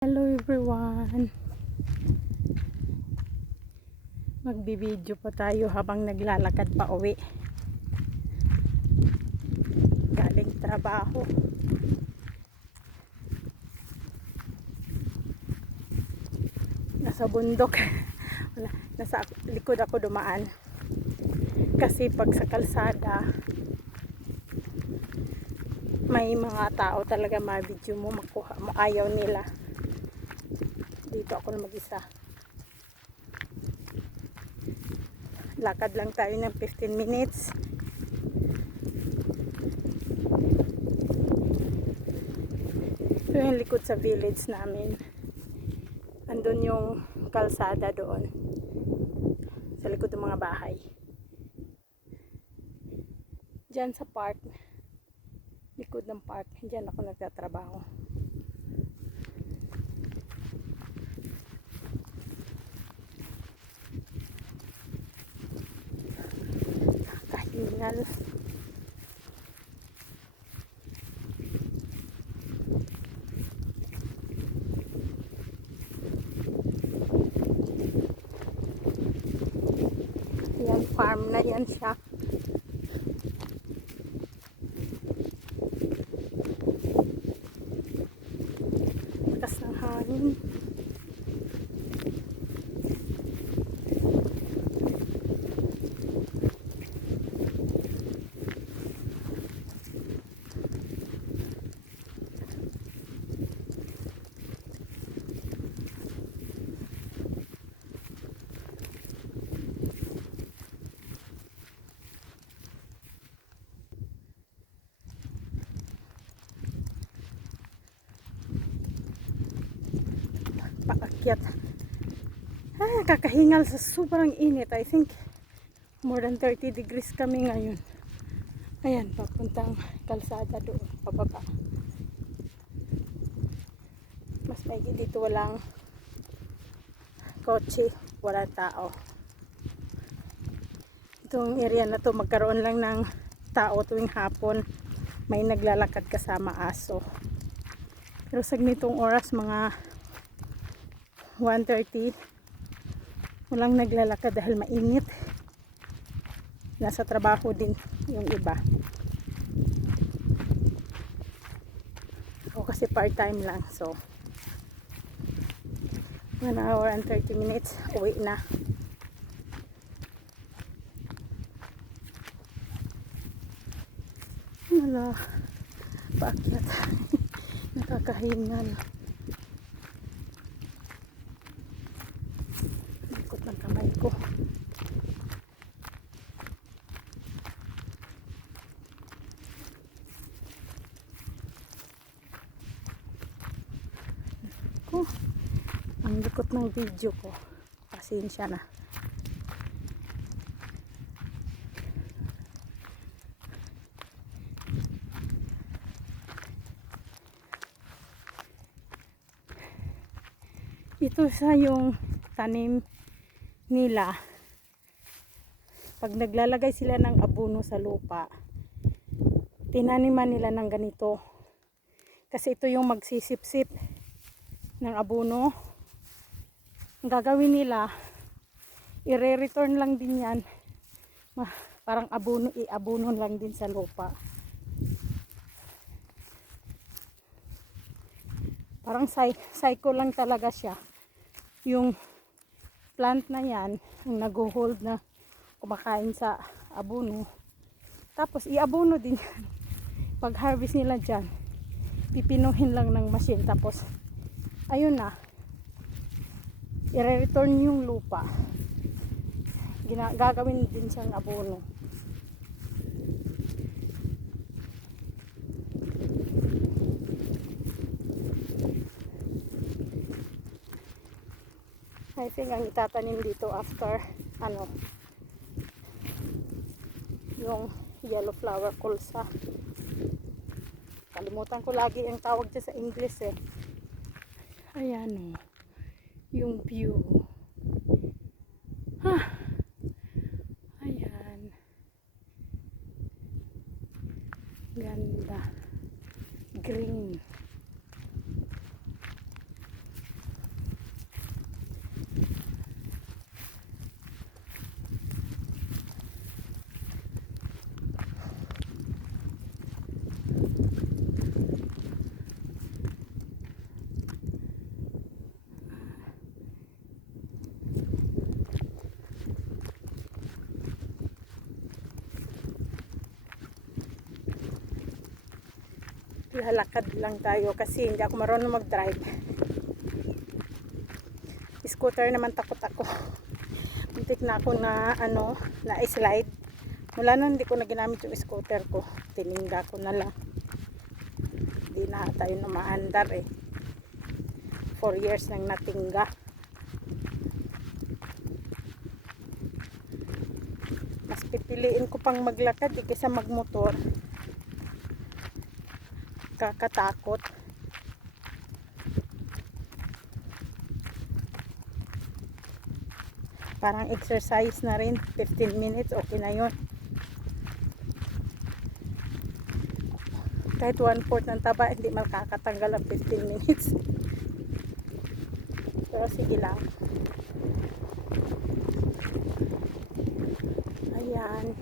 Hello everyone! Magbibideo pa tayo habang naglalakad pa uwi galing trabaho. Nasa bundok. Nasa likod ako dumaan kasi pag sa kalsada may mga tao talaga ma-video mo, makuha mo, ayaw nila. Dito ako na mag-isa. Lakad lang tayo ng 15 minutes. Ito yung likod sa village namin. Andun yung kalsada doon. Sa likod ng mga bahay. Diyan sa park. Likod ng park. Diyan ako nagtatrabaho. Kahingal. Yan, farm na yan siya. Lakas ng hangin. Paakyat. Kakahingal sa sobrang init. I think more than 30 degrees kami ngayon. Ayan, papuntang kalsada doon, pababa. Mas maigi dito, walang kotse, walang tao. Itong area na to, magkaroon lang ng tao tuwing hapon. May naglalakad kasama aso. Pero sa ganitong oras, mga 1:30, walang naglalakad dahil mainit. Nasa trabaho din yung iba. Ako kasi part-time lang, so 1 hour and 30 minutes uwi na. Wala, paakyat. Nakakahingal. Ikot ng kamay ko. Ang likot ng video ko. Pasensya na. Ito sa yung tanim nila. Pag naglalagay sila ng abono sa lupa, tinaniman nila ng ganito. Kasi ito yung magsisip-sip ng abono. Ang gagawin nila, i-return lang din yan. Parang abono, i-abono lang din sa lupa. Parang cycle lang talaga siya. Yung plant na yan, ang nag-hold na kumakain sa abono. Tapos i-abono din yan. Pag harvest nila dyan, pipinuhin lang ng machine. Tapos, ayun na. I-return yung lupa. Gagawin din siyang abono. I think ang itatanim dito after yung yellow flower kulsa. Kalimutan ko lagi ang tawag dyan sa English eh. Ayan o, yung view. Ayan, ganda, green. lalakad lang tayo kasi hindi ako marunong mag-drive. Scooter naman takot ako. Muntik na ako na na-slide. Mula nun hindi ko na ginamit yung scooter ko. Tiningga ko na lang. Hindi na tayo na maandar eh. 4 years nang natingga. Mas pipiliin ko pang maglakad kaysa magmotor. Kakatakot. Parang exercise na rin. 15 minutes okay na yun. Kahit 1/4 ng taba hindi makakatanggal ang 15 minutes. Pero sige lang. Ayan.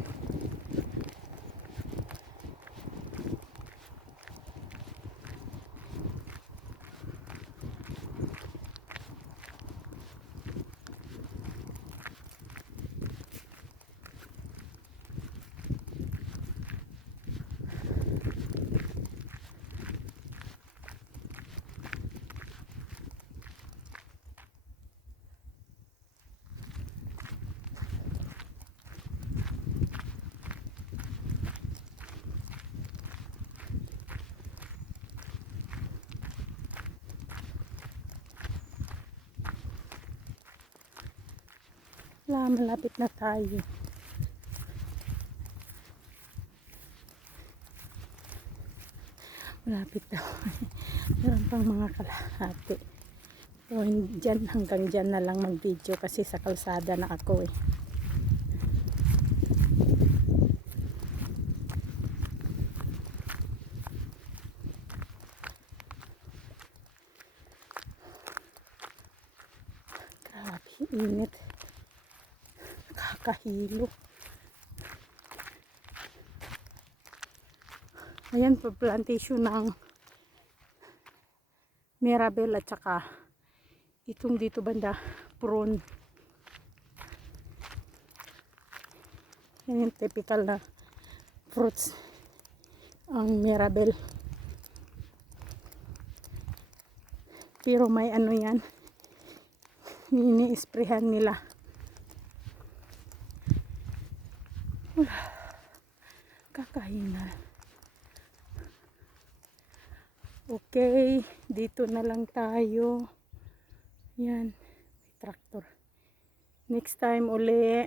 Malapit na tayo. Malapit daw. Meron pang mga kalahati. So, dyan, hanggang dyan na lang mag-video kasi sa kalsada na ako eh. Grabe, init. Kakahilo. Ayan, plantation ng Mirabel at saka itong dito banda, prune. Yan yung typical na fruits ang Mirabel. Pero may ano yan, ini-sprayhan nila. Kakahinga. Okay, dito na lang tayo. Yan, may tractor. Next time uli.